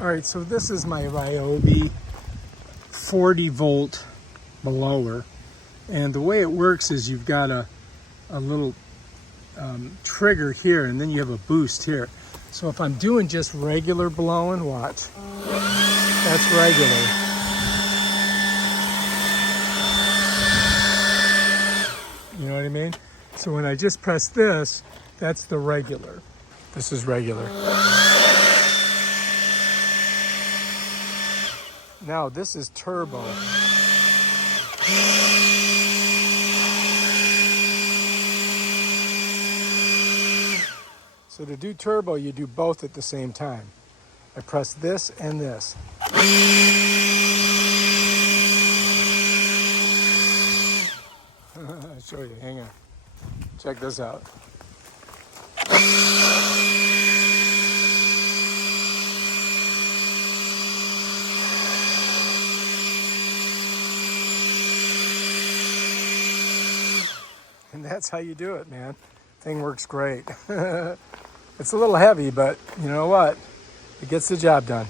All right, so this is my Ryobi 40 volt blower. And the way it works is you've got a little trigger here, and then you have a boost here. So if I'm doing just regular blowing, watch. That's regular. You know what I mean? So when I just press this, that's the regular. This is regular. Now this is turbo. So to do turbo, you do both at the same time. I press this and this. I'll show you, hang on. Check this out. And that's how you do it, man. Thing works great. It's a little heavy, but you know what? It gets the job done.